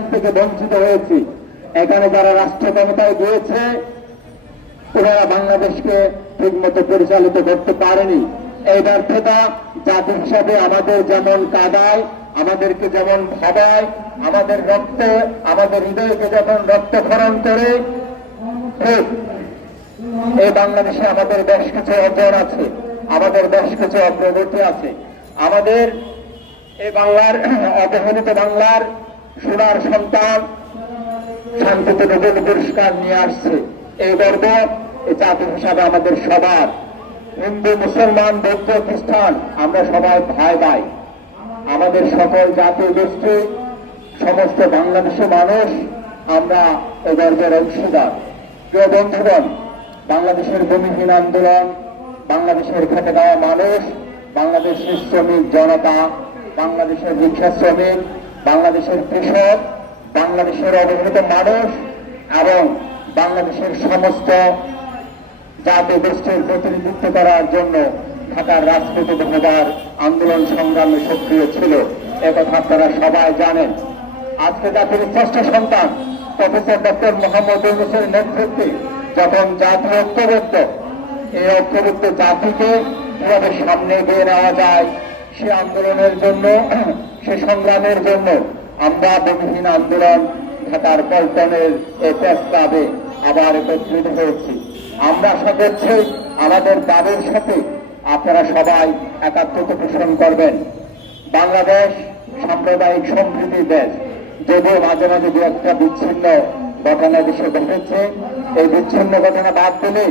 উন্নয়ন থেকে বঞ্চিত হয়েছি। এখানে যারা রাষ্ট্র ক্ষমতায় গিয়েছে, ওনারা বাংলাদেশকে ঠিক মতো পরিচালিত করতে পারেনি। এই ব্যর্থতা জাতি হিসাবে আমাদের যেমন কাদায়, আমাদেরকে যেমন ভাবায়, আমাদের রক্তে, আমাদের হৃদয়কে যখন রক্তক্ষরণ করে এই বাংলাদেশে আমাদের বেশ কিছু অর্জন আছে, আমাদের বেশ কিছু অগ্রগতি আছে। আমাদের এই বাংলার, অবহেলিত বাংলার সোনার সন্তান শান্তিতে নোবেল পুরস্কার নিয়ে আসছে। এই গর্ব, এই জাতি হিসাবে আমাদের সবার। হিন্দু, মুসলমান, বৌদ্ধ খ্রিস্টান, আমরা সবাই ভাই ভাই। আমাদের সকল জাতি গোষ্ঠী, সমস্ত বাংলাদেশের মানুষ, আমরা এই গর্বের অংশীদার। প্রিয় বন্ধুগণ, বাংলাদেশের ভূমিহীন আন্দোলন, বাংলাদেশের খেটে দেওয়া মানুষ, বাংলাদেশের শ্রমিক জনতা, বাংলাদেশের রিক্সা শ্রমিক বাংলাদেশের কৃষক, বাংলাদেশের অবহেলিত মানুষ এবং বাংলাদেশের সমস্ত জাতি গোষ্ঠীর প্রতিনিধিত্ব করার জন্য ঢাকার রাজপথে বহুবার আন্দোলন সংগ্রামে সক্রিয় ছিল। একথা আপনারা সবাই জানেন। আজকে জাতির শ্রেষ্ঠ সন্তান, প্রফেসর ডক্টর মোহাম্মদ ইউনুসের নেতৃত্বে যখন জাতি ঐক্যবদ্ধ, এই ঐক্যবদ্ধ জাতিকে কীভাবে সামনে এগিয়ে নেওয়া যায় সে আন্দোলনের জন্য সে সংগ্রামের জন্য আমরা ভূমিহীন আন্দোলন ঢাকার পল্টনের এই প্রেস আবার একত্রিত হয়েছি। আমরা আশা আমাদের দাবির সাথে আপনারা সবাই একাত্মতা পোষণ করবেন। বাংলাদেশ সাম্প্রদায়িক সম্প্রীতির দেশ, যদিও মাঝে মাঝে দু একটা বিচ্ছিন্ন ঘটনা দেশে ঘটেছে। এই বিচ্ছিন্ন ঘটনা বাদ দিলে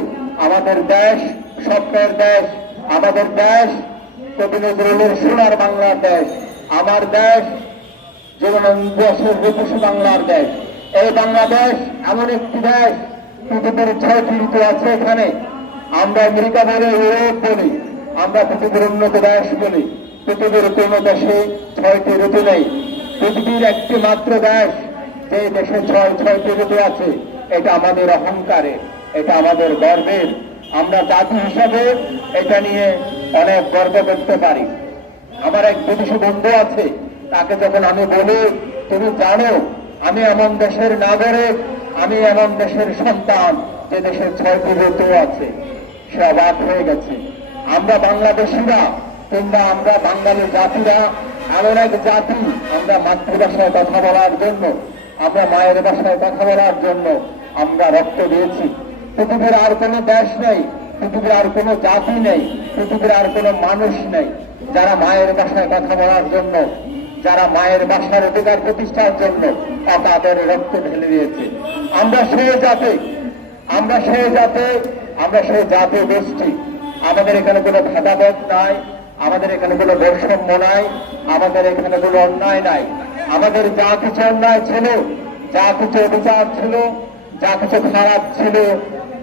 আমাদের দেশ, স্বপ্নের দেশ, আমাদের দেশ কবি সোনার বাংলার দেশ, আমার দেশ রূপসী বাংলার দেশ। এই বাংলাদেশ এমন একটি দেশ, পৃথিবীর ছয়টি ঋতু আছে এখানে। আমরা আমেরিকা বলে, ইউরোপ বলি, আমরা পৃথিবীর উন্নত দেশ বলি। পৃথিবীর কোন দেশে ছয়টি ঋতু নেই। পৃথিবীর একটি মাত্র দেশ, যে দেশে ছয় ছয়টি ঋতু আছে, এটা আমাদের অহংকারে এটা আমাদের গর্বের। আমরা জাতি হিসাবে এটা নিয়ে অনেক গর্ব করতে পারি। আমার এক বিদেশি বন্ধু আছে, তাকে যখন আমি বলি, তুমি জানো, আমি এমন দেশের নাগরিক, আমি এমন দেশের সন্তান যে দেশের ছয়টি ঋতু আছে। সে অবাক হয়ে গেছে। আমরা বাংলাদেশিরা কিংবা আমরা বাঙালি জাতিরা, এমন এক জাতি আমরা মাতৃভাষায় কথা বলার জন্য, আমরা মায়ের ভাষায় কথা বলার জন্য আমরা রক্ত দিয়েছি। পৃথিবীর আর কোনো দেশ নেই পৃথিবীর আর কোনো জাতি নেই পৃথিবীর আর কোনো মানুষ নেই। যারা মায়ের ভাষায় কথা বলার জন্য, যারা মায়ের ভাষার অধিকার প্রতিষ্ঠার জন্য তাদের রক্ত ঢেলে দিয়েছে। আমরা সেই জাতি, আমরা সেই জাতি, আমরা সেই জাতি গোষ্ঠী। আমাদের এখানে কোনো ভেদাভেদ নাই, আমাদের এখানে কোনো বৈষম্য নাই, আমাদের এখানে কোনো অন্যায় নাই। আমাদের যা কিছু অন্যায় ছিল, যা কিছু অভিচার ছিল, যা কিছু খারাপ ছিল,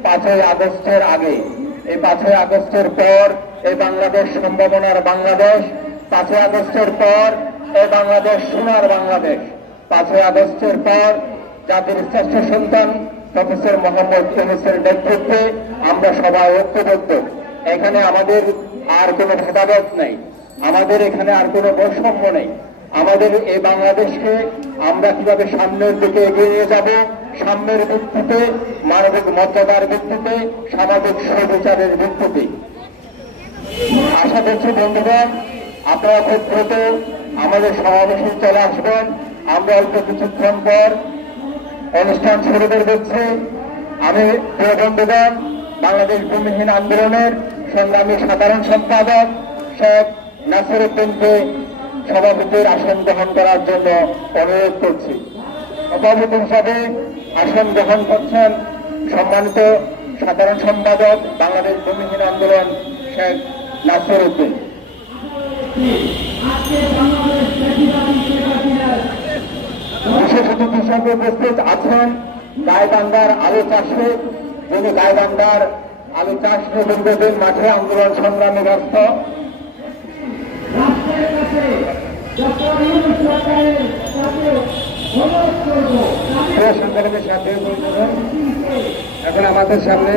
পাঁচই আগস্টের আগে। এই পাঁচই আগস্টের পর এই বাংলাদেশ সম্ভাবনার বাংলাদেশ, পাঁচই আগস্টের পর এই বাংলাদেশ সোনার বাংলাদেশ, পাঁচই আগস্টের পর জাতির শ্রেষ্ঠ সন্তান প্রফেসর মোহাম্মদ ইউনুসের নেতৃত্বে আমরা সবাই ঐক্যবদ্ধ। এখানে আমাদের আর কোনো ভেদাভেদ নেই, আমাদের এখানে আর কোনো বৈষম্য নেই। আমাদের এই বাংলাদেশকে আমরা কীভাবে সামনের দিকে এগিয়ে নিয়ে যাব সামনের ভিত্তিতে, মানবিক মর্যাদার ভিত্তিতে, সামাজিক সুবিচারের ভিত্তিতে। আশা করছি বন্ধুগণ, আপনারা খুব দ্রুত আমাদের সমাবেশে চলে আসবেন। আমরা অল্প কিছুক্ষণ পর অনুষ্ঠান শুরু করে দিচ্ছি। আমি, প্রিয় বন্ধুগণ, বাংলাদেশ ভূমিহীন আন্দোলনের সংগ্রামী সাধারণ সম্পাদক শেখ নাসির উদ্দিনকে সভাপতির আসন গ্রহণ করার জন্য অনুরোধ করছি। সভাপতি হিসাবে আসন গ্রহণ করছেন সম্মানিত সাধারণ সম্পাদক বাংলাদেশ ভূমিহীন আন্দোলন শেখ নাসির উদ্দিন। বিশেষ অতিথি হিসাবে উপস্থিত আছেন গাইবান্ধার আলু চাষে, যিনি গাইবান্ধার আলু চাষ নিয়ে দীর্ঘদিন মাঠে আন্দোলন সংগ্রামে ব্যস্ত। প্রিয় সংগঠনের সাথে এখন আমাদের সামনে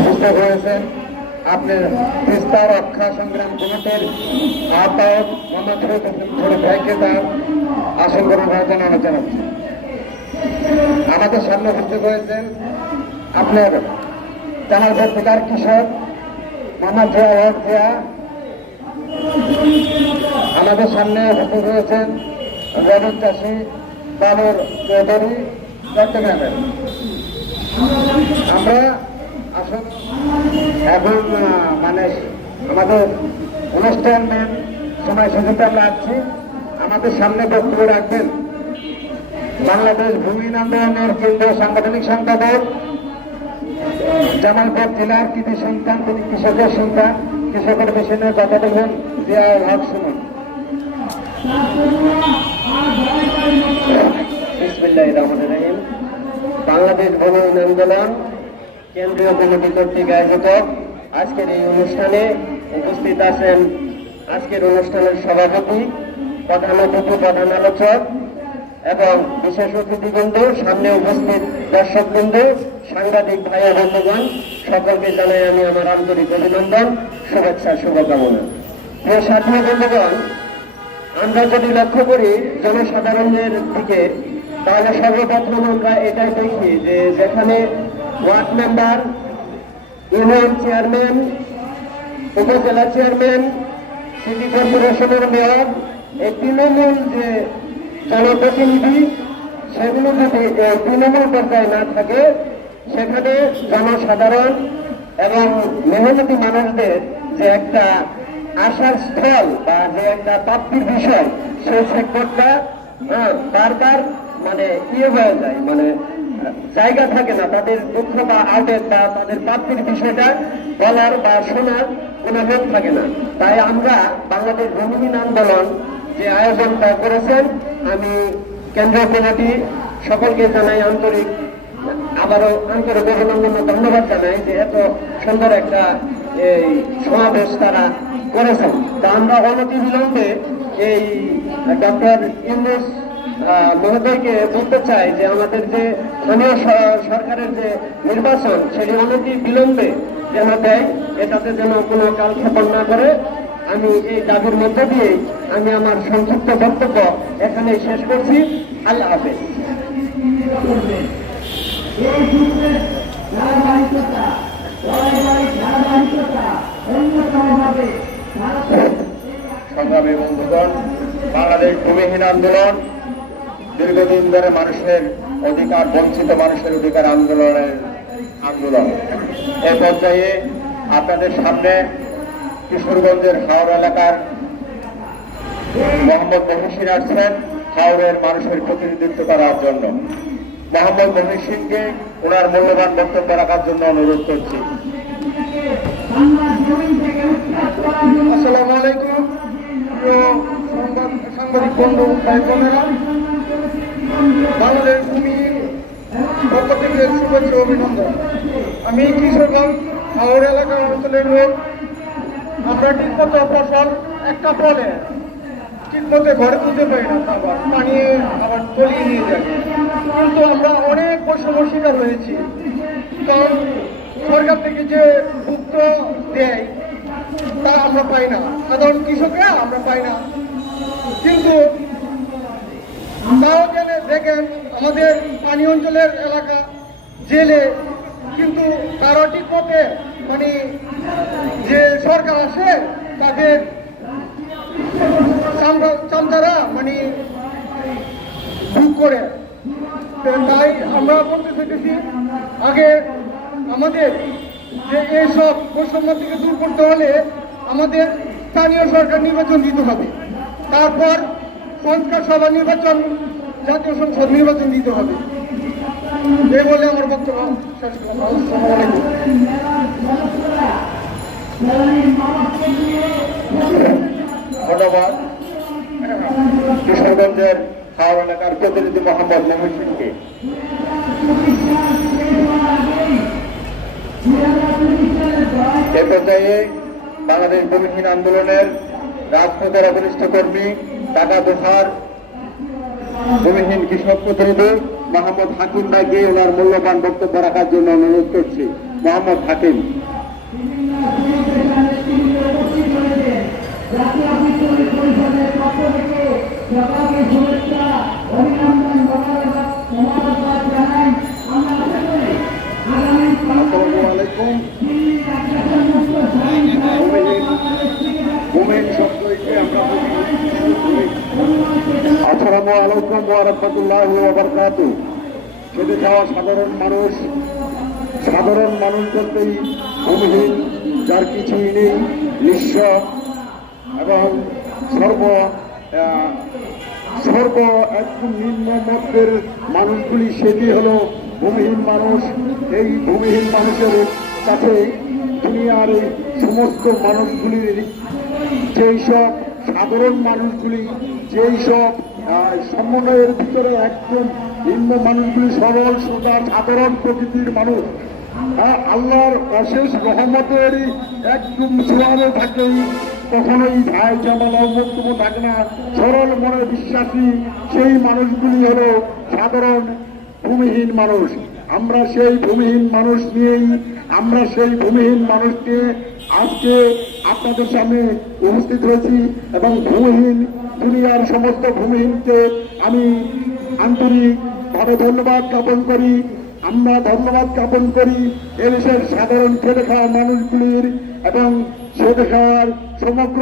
উপস্থিত হয়েছেন আপনার তিস্তা রক্ষা সংগ্রাম কমিটির আহ্বায়ক মোহাম্মদ ভাইকে তার আসন গ্রহণ জন্য জানাচ্ছি। আমাদের সামনে উপস্থিত হয়েছেন আপনার জানাল পত্রিকার কৃষক, মোহাম্মদ জিয়া ওয়ার্ড জিয়া। আমাদের সামনে উপস্থিত হয়েছেন রবীন চাষী বাবর চৌধুরী চট্টগ্রামের আমরা আসল এখন মানে আমাদের অনুষ্ঠানের সময় সুযোগ আমরা আমাদের সামনে বক্তব্য রাখবেন বাংলাদেশ ভূমি আন্দোলনের কেন্দ্রীয় সাংগঠনিক সম্পাদক, জামালপুর জেলার কৃতি সন্তান, তিনি কৃষকের সন্তান কৃষকের পেছনে কথা বলবেন জিয়া হক শুনুন বাংলাদেশ ভূমি আন্দোলন কেন্দ্রীয় কমিটি কর্তৃক আয়োজিত আজকের এই অনুষ্ঠানে উপস্থিত আছেন আজকের অনুষ্ঠানের সভাপতি প্রধান অতিথি প্রধান আলোচক এবং বিশেষ অতিথিবৃন্দ, সামনে উপস্থিত দর্শকবৃন্দ, সাংবাদিক ভাই বন্ধুগণ, সকলকে জানাই আমি আমার আন্তরিক অভিনন্দন, শুভেচ্ছা, শুভকামনা। প্রিয় সাথী বন্ধুগণ আমরা যদি লক্ষ্য করি, জনসাধারণের দিকে, তাহলে সর্বপ্রথম আমরা এটাই দেখি যে যেখানে ward member, union chairman, upazila chairman, city কর্পোরেশনের মেয়র, এই তৃণমূল যে জনপ্রতিনিধি, সেগুলো যদি তৃণমূল পর্যায়ে না থাকে, সেখানে জনসাধারণ এবং মেহনতি মানুষদের যে একটা আশার স্থল বা যে একটা প্রাপ্তির বিষয় সেই হ্যাঁ, বারবার মানে ইয়ে হয়ে যায় মানে জায়গা থাকে না। তাদের দুঃখ বা আবেগ বা তাদের প্রাপ্তির বিষয়টা বলার বা শোনার কোনো লোক থাকে না। তাই আমরা বাংলাদেশ ভূমিহীন আন্দোলন যে আয়োজনটা করেছেন আমি কেন্দ্রীয় কমিটি সকলকে জানাই আন্তরিক আবারও আন্তরিক অভিনন্দন ধন্যবাদ জানাই যে এত সুন্দর একটা এই সমাবেশ তারা করেছেন। তা আমরা অনতি বিলম্বে এই ডক্টর আহ, মহোদয়কে বলতে চাই যে আমাদের যে স্থানীয় সরকারের যে নির্বাচন সেটি অনতি বিলম্বে যেন দেয় এটাতে যেন কোনো কালক্ষেপণ না করে। আমি এই দাবির মধ্য দিয়ে আমি আমার সংক্ষিপ্ত বক্তব্য এখানে শেষ করছি। আল্লাহ হাফেজ। বাংলাদেশ ভূমিহীন আন্দোলন, দীর্ঘদিন ধরে মানুষের অধিকার, বঞ্চিত মানুষের অধিকার আন্দোলনের আন্দোলন। এ পর্যায়ে আপনাদের সামনে কিশোরগঞ্জের হাওড় এলাকার মোহাম্মদ মহিষিন আসছেন হাওড়ের মানুষের প্রতিনিধিত্ব করার জন্য। মোহাম্মদ মহিষিনকে ওনার মূল্যবান বক্তব্য রাখার জন্য অনুরোধ করছি। আসসালামু আলাইকুম। সাংবাদিক বন্ধু, ভাই বোনেরা, বাংলাদেশ থেকে শুভেচ্ছা অভিনন্দন। আমি কিশোরগঞ্জ হাওড় এলাকা অঞ্চলের লোক। আমরা ঠিকমতো ফসল একটা ফলে ঠিকমতো ঘরে তুলতে পারি না আবার পানিয়ে আবার তলিয়ে নিয়ে যায় কিন্তু আমরা অনেক বৈষম্য শিকার হয়েছি কারণ সরকার থেকে যে ভুক্ত দেয়, তা আমরা পাই না। সাধারণ কৃষকরা আমরা পাই না। কিন্তু তাও জেনে দেখেন, আমাদের পানি অঞ্চলের এলাকা জেলে, কিন্তু তারা ঠিক মতে মানে যে সরকার আসে তাদের চামচারা মানে ভুগ করে। তাই আমরা বলতে চাইতেছি, আগে আমাদের যে এইসব বৈষম্য থেকে দূর করতে হলে আমাদের স্থানীয় সরকার নির্বাচন দিতে হবে। তারপর সংস্কার সভা নির্বাচন, জাতীয় সংসদ নির্বাচন দিতে হবে। এই বলে আমার বক্তব্য ধন্যবাদ। কিশোরগঞ্জের হাওড় এলাকার প্রতিনিধি মোহাম্মদ মহিষিনকে এ পর্যায়ে বাংলাদেশ ভূমিহীন আন্দোলনের রাজপথের অবনিষ্ঠ কর্মী টাকা দোহার ভূমিহীন কৃষক প্রতিনিধি মোহাম্মদ হাকিম ভাইকে ওনার মূল্যবান বক্তব্য রাখার জন্য অনুরোধ করছি। মোহাম্মদ হাকিম। সাধারণ মানুষ সাধারণ মানুষ বলতেই ভূমিহীন, যার কিছুই নেই, নিঃস্ব এবং সর্ব সর্ব একদম নিম্ন মধ্যের মানুষগুলি সেটি হলো ভূমিহীন মানুষ। এই ভূমিহীন মানুষের কাছে দুনিয়ার এই সমস্ত মানুষগুলির যেই সব সাধারণ মানুষগুলি, যেই সব সমন্বয়ের ভিতরে একদম নিম্ন মানুষগুলি সরল সোজা সাধারণ প্রকৃতির মানুষ। আল্লাহর অশেষ রহমতের একদম ছোঁয়ানো থাকেই। কখনোই ভাই জামাল বক্তব্য থাকে না। সরল মনে বিশ্বাসী সেই মানুষগুলি হলো সাধারণ ভূমিহীন মানুষ। আমরা সেই ভূমিহীন মানুষ নিয়েই, আমরা সেই ভূমিহীন মানুষকে আজকে আপনাদের সামনে উপস্থিত হয়েছি এবং ভূমিহীন, দুনিয়ার সমস্ত ভূমিহীনকে আমি আন্তরিকভাবে ধন্যবাদ জ্ঞাপন করি। আমরা ধন্যবাদ জ্ঞাপন করি এদেশের সাধারণ খেটে খাওয়া মানুষগুলির এবং খেটে খাওয়ার সমগ্র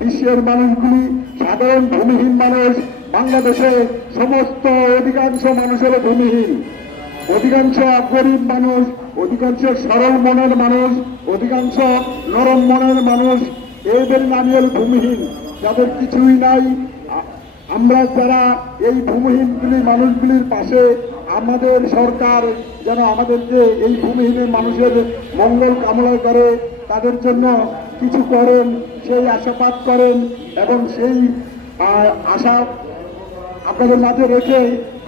বিশ্বের মানুষগুলি, সাধারণ ভূমিহীন মানুষ, বাংলাদেশে সমস্ত অধিকাংশ মানুষের ভূমিহীন। অধিকাংশ গরিব মানুষ, অধিকাংশ সরল মনের মানুষ, অধিকাংশ নরম মনের মানুষ, এদের নামই ভূমিহীন। যাদের কিছুই নাই আমরা যারা এই ভূমিহীনগুলি মানুষগুলির পাশে, আমাদের সরকার যেন আমাদেরকে এই ভূমিহীন মানুষের মঙ্গল কামনা করে, তাদের জন্য কিছু করেন, সেই আশাপাত করেন এবং সেই আশা আপনাদের মাঝে রেখে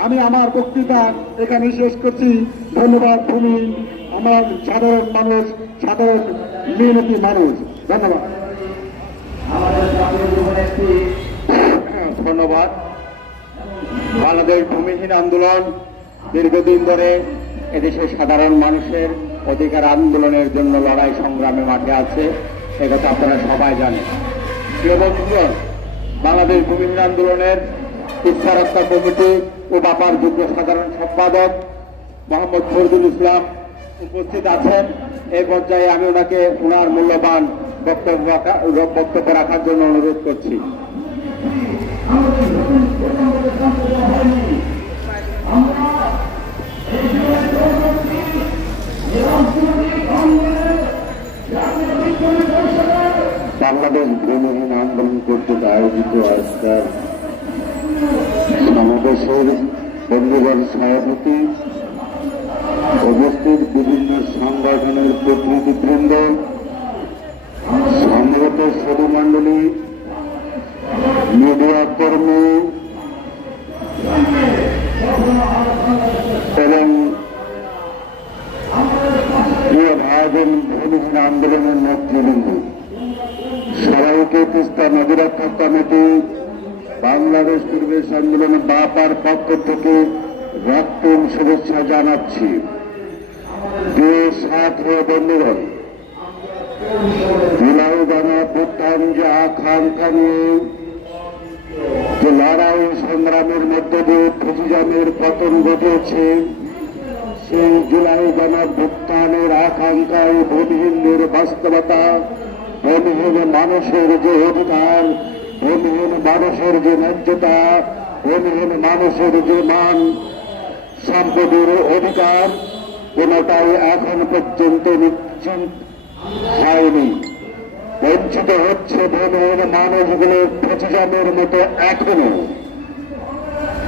আমি আমার বক্তৃতা এখানে শেষ করছি। ধন্যবাদ ভূমি আমার সাধারণ মানুষ, সাধারণ মেহনতি মানুষ। ধন্যবাদ। ধন্যবাদ। বাংলাদেশ ভূমিহীন আন্দোলন দীর্ঘদিন ধরে এদেশের সাধারণ মানুষের অধিকার আন্দোলনের জন্য লড়াই সংগ্রামে মাঠে আছে সে কথা আপনারা সবাই জানেন। প্রিয় বন্ধুগণ, বাংলাদেশ ভূমিহীন আন্দোলনের ইচ্ছা রক্ষা কমিটি ও বাপার যুগ্ম সাধারণ সম্পাদক মোহাম্মদ ফরদুল ইসলাম উপস্থিত আছেন। এই পর্যায়ে আমি ওনাকে ওনার মূল্যবান বক্তব্য বক্তব্য রাখার জন্য অনুরোধ করছি। বাংলাদেশ ভূমিহীন আন্দোলন কর্তৃক আয়োজিত আজকের সমাবেশের বন্ধুগণ, সভাপতি, উপস্থিত বিভিন্ন সংগঠনের প্রতিনিধিবৃন্দ সংগত সদুমণ্ডলী মিডিয়া কর্মী এবং প্রিয় ভাইজন ভূমিহীন আন্দোলনের নেতৃবৃন্দ সবাইকে তিস্তা নদী রক্ষা কমিটি বাংলাদেশ পরিবেশ আন্দোলন বাপার পক্ষ থেকে রক্তম শুভেচ্ছা জানাচ্ছি। বন্ধুগণ জুলাই গণা যে আকাঙ্ক্ষা নিয়ে যে লড়াই সংগ্রামের মধ্যে দিয়ে ফেসিজামের পতন ঘটেছে সেই জুলাই গণভুত্থানের আকাঙ্ক্ষায় ভূমিহীনদের বাস্তবতা ভূমিহীন মানুষের যে অধিকার, ভূমিহীন মানুষের যে ন্যায্যতা, ভূমিহীন মানুষের যে মান, সম্পদের অধিকার কোনটাই এখন পর্যন্ত নিশ্চিত হয়নি। বঞ্চিত হচ্ছে ভূমিহীন মানুষগুলো ফেসিজামের মতো এখনও।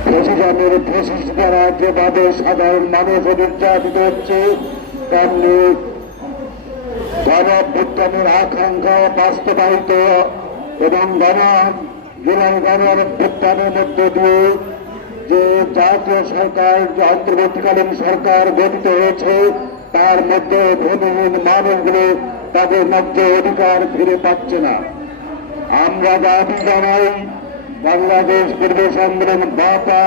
ফেসিজামের ফেসিস দ্বারা যেভাবে সাধারণ মানুষ নির্যাতিত হচ্ছে। তেমনি গণভ্যুত্থানের আকাঙ্ক্ষা বাস্তবায়িত এবং গণ জুলাই গণভ্যুত্থানের মধ্যে দিয়ে যে জাতীয় সরকার যে অন্তর্বর্তীকালীন সরকার গঠিত হয়েছে তার মধ্যে ভূমিহীন মানুষগুলো তাদের মধ্যে অধিকার ফিরে পাচ্ছে না। আমরা দাবি জানাই, বাংলাদেশ পরিবেশ আন্দোলন বাপা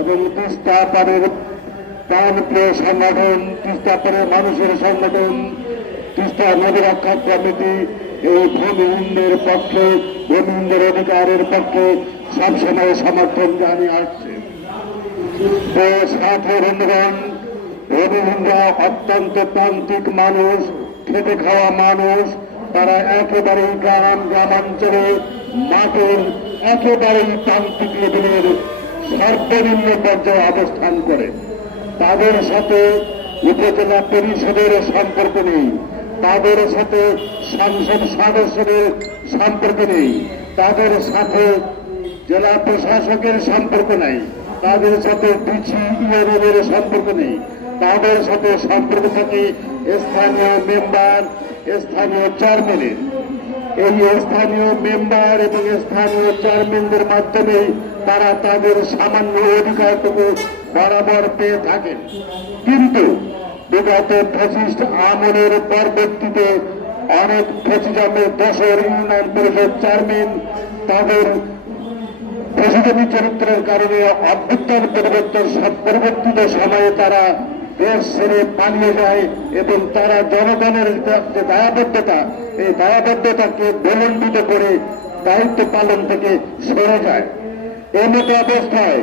এবং তিস্তা পারের প্রাণপ্রিয় সংগঠন, তিস্তা পারের মানুষের সংগঠন, তিস্তা নদী রক্ষা কমিটি এই ভূমিহীনদের পক্ষে, ভূমিহীনদের অধিকারের পক্ষে সবসময় সমর্থন জানিয়ে আসছে। তো সাথে বন্ধুগণ ভূমিহীনরা অত্যন্ত প্রান্তিক মানুষ, খেটে খাওয়া মানুষ, তারা একেবারেই গ্রাম গ্রামাঞ্চলে মাটির একেবারেই প্রান্তিক লেভেলের সর্বনিম্ন পর্যায়ে অবস্থান করে। তাদের সাথে উপজেলা পরিষদের সম্পর্ক নেই। তাদের সাথে সংসদ সদস্যদের সম্পর্ক নেই। তাদের সাথে জেলা প্রশাসকের সম্পর্ক নাই। তাদের সাথে ডিসি সম্পর্ক নেই। তাদের সাথে সম্পর্ক থাকে স্থানীয় মেম্বার, স্থানীয় চেয়ারম্যানের এই স্থানীয় মেম্বার এবং স্থানীয় চেয়ারম্যানদের মাধ্যমে তারা তাদের সামান্য অধিকারটুকু বরাবর পেয়ে থাকেন। কিন্তু বিগত ফ্যাসিস্ট আমলের পরবর্তীতে অনেক ফ্যাসিজমের দশের ইউনিয়ন পরিষদ চেয়ারম্যান তাদের প্রশাসনী চরিত্রের কারণে অভ্যুত্থান পরিবর্তন পরবর্তীত সময়ে তারা দেশ ছেড়ে পালিয়ে যায় এবং তারা জনগণের যে দায়বদ্ধতা, এই দায়াবদ্ধতাকে বিলম্বিত করে দায়িত্ব পালন থেকে সরে যায়। এমতো অবস্থায়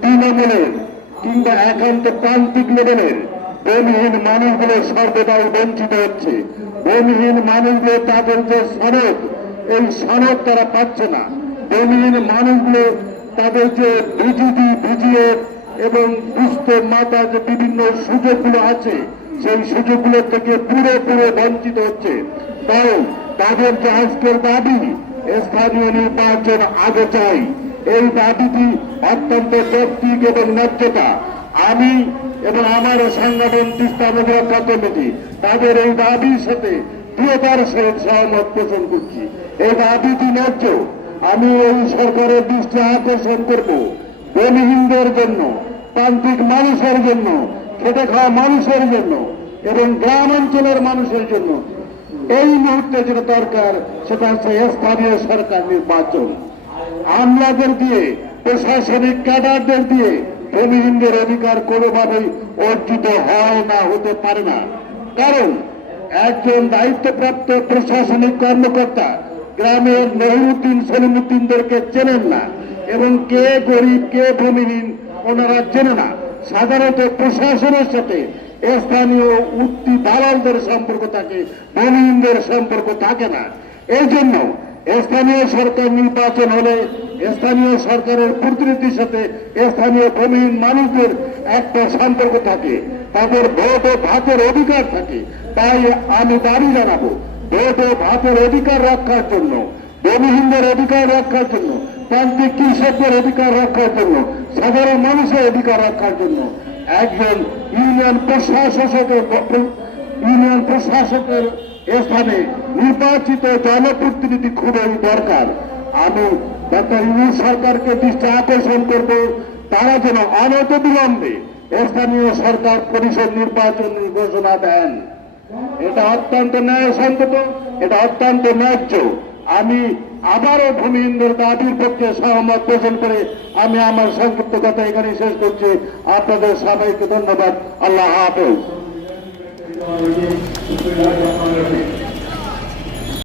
তৃণমূলের কিংবা একান্ত প্রান্তিক লেভেলের ভূমিহীন মানুষগুলো সর্বদাই বঞ্চিত হচ্ছে। ভূমিহীন মানুষগুলো তাদের যে সনদ, এই সনদ তারা পাচ্ছে না। ভূমিহীন মানুষগুলো তাদের যে বিজিডি বিজিএফ এবং দুস্থ মাতা যে বিভিন্ন সুযোগগুলো আছে, সেই সুযোগগুলো থেকে পুরোপুরো বঞ্চিত হচ্ছে। তাই তাদের যে আজকের দাবি, স্থানীয় নির্বাচন আগে চাই। এই দাবিটি অত্যন্ত যৌক্তিক এবং ন্যায্যতা। আমি এবং আমার সংগঠন তিস্তা কমিটি তাদের এই দাবির সাথে দৃঢ়তার সহিত সহমত পোষণ করছি। এই দাবিটি ন্যায্য। আমি এই সরকারের দৃষ্টি আকর্ষণ করব। ভূমিহীনদের জন্য প্রান্তিক মানুষের জন্য, খেটে খাওয়া মানুষের জন্য এবং গ্রাম অঞ্চলের মানুষের জন্য এই মুহূর্তে যেটা দরকার, সেটা হচ্ছে স্থানীয় সরকার নির্বাচন। আমলাদের দিয়ে, প্রশাসনিক ক্যাডারদের দিয়ে ভূমিহীনদের অধিকার কোনোভাবেই অর্জিত হয় না, হতে পারে না। কারণ একজন দায়িত্বপ্রাপ্ত প্রশাসনিক কর্মকর্তা গ্রামের নেহরুদ্দিন সলিমুদ্দিনদেরকে চেনেন না। এবং কে গরিব, কে ভূমিহীন, ওনারা চেনে না। সাধারণত প্রশাসনের সাথে স্থানীয় উক্তি দালালদের সম্পর্ক থাকে, ভূমিহীনদের সম্পর্ক থাকে না। এই জন্য স্থানীয় সরকার নির্বাচন হলে স্থানীয় সরকারের প্রতিনিধির সাথে স্থানীয় ভূমিহীন মানুষদের একটা সম্পর্ক থাকে। তাদের ভোট ও ভাতের অধিকার থাকে। তাই আমি দাবি জানাব, ভোট ও ভাতের অধিকার রক্ষার জন্য, ভূমিহীনদের অধিকার রক্ষার জন্য প্রান্তিক কৃষকদের অধিকার রক্ষার জন্য, সাধারণ মানুষের অধিকার রক্ষার জন্য। একজন ইউনিয়ন প্রশাসকের ইউনিয়ন প্রশাসকের স্থানে নির্বাচিত জনপ্রতিনিধি খুবই দরকার। আমি ডক্টর ইউনিয়ন সরকারকে দৃষ্টি আকর্ষণ করব, তারা যেন অনত বিলম্বে স্থানীয় সরকার পরিষদ নির্বাচন ঘোষণা দেন। এটা অত্যন্ত ন্যায়সঙ্গত, এটা অত্যন্ত ন্যায্য। আমি আবারও ভূমিহীনদের দাবির পক্ষে সহমত পোষণ করে আমি আমার সংক্ষিপ্ত কথা এখানে শেষ করছি। আপনাদের সবাইকে ধন্যবাদ। আল্লাহ হাফেজ।